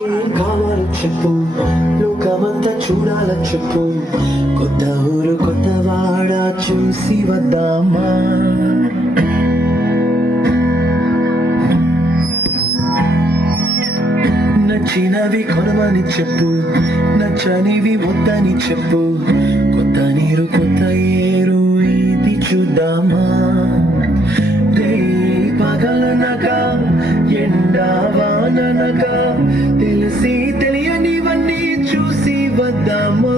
కావాలి చెప్పు, లోకమంతా చూడాల చెప్పు, కొత్త ఊరు కొత్త వాడ చూసి వద్దామా. నచ్చినవి కొనమని చెప్పు, నచ్చనివి వద్దని చెప్పు, కొత్త నీరు కొత్త ఏరు ఇది చూద్దామా. రే పగలనగా ఎండా వాననగా తెలిసి తెలియనివన్నీ చూసి వద్దామా.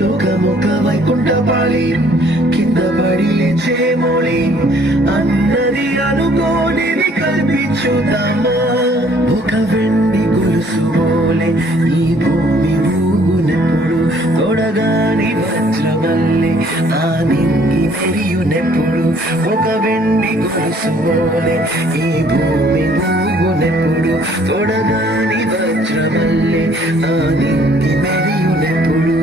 లోకమొక వైకుంఠపాళి కింద పడి లేచే మోళి అన్నది అనుకోనిది కల్పించుదామా. ఒక వెండి గొలుసు బోలే ఈ భూమి ఊగునెప్పుడు, తొడగాని వజ్రమల్లె ఆ నింగి మెరియునెప్పుడు. ఒక వెండి గొలుసు బోలే ఈ భూమి ఊగునెప్పుడు, తొడగాని వజ్రమల్లె ఆ నింగి మెరియునెప్పుడు.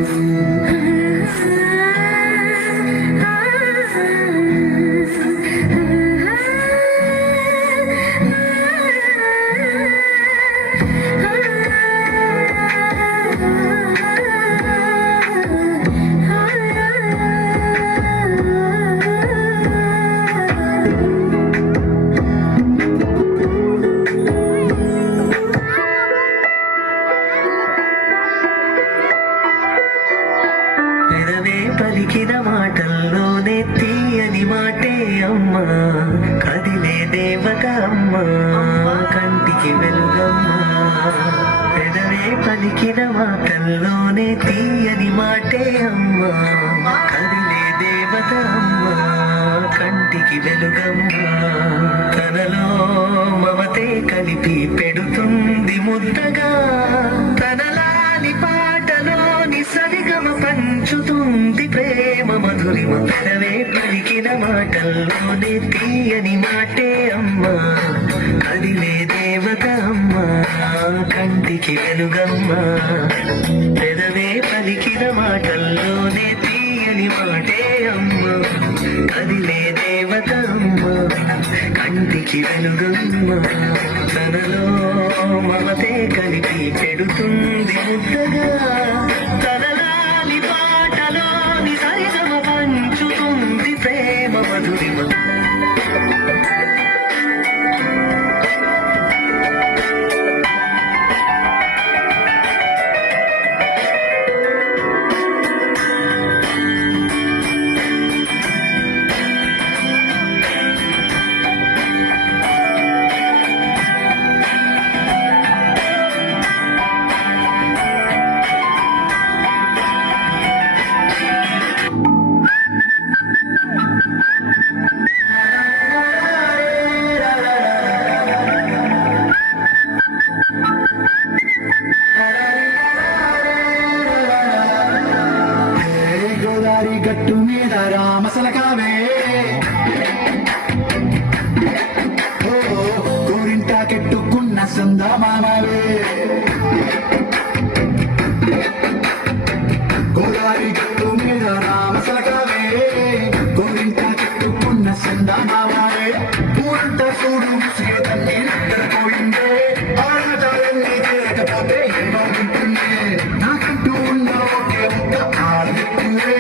పలికిన మాటల్లోనే తీయని మాటే అమ్మా, కదిలే దేవత అమ్మా, కంటికి వెలుగమ్మా. పెదవే పలికిన మాటల్లోనే తీయని మాటే అమ్మా, కదిలే దేవత అమ్మా, కంటికి వెలుగమ్మా. తనలో మమతే కలిపి పెడుతుంది ముద్దగా, తనలాని పాటలోని సరిగమ పంచుతుంది ప్రేమ మధురిమ. పెదవే పలికిన మాటల్లోనే తీయని మాటే అమ్మా, కదిలే దేవత అమ్మా, కంటికి వెలుగమ్మా. పెదవే పలికిన మాటల్లోనే తీయని మాటే అమ్మా, కదిలే దేవత అమ్మా, కంటికి వెలుగమ్మా. తనలో మమతే కలిపి పెడుతుంది ముద్దగా, తనలాలి పాటలోని సరిగమ పంచుతుంది ప్రేమ మధురిమ. గట్టు మీద రామసలకావే, కోరింట కెట్టుకున్న సందమామవే. గోదారి గట్టు మీద రామసలకావే, కోరింట కెట్టుకున్న సందమామవే. పూరంత చూడు ముసిగేతన్ని నిద్రపోయిందే, ఆడదాలన్నీ చేయకపోతే ఏమవుతుందే. నాకంటూ ఉన్న ఒకే ఒక్క ఆడదిక్కువే,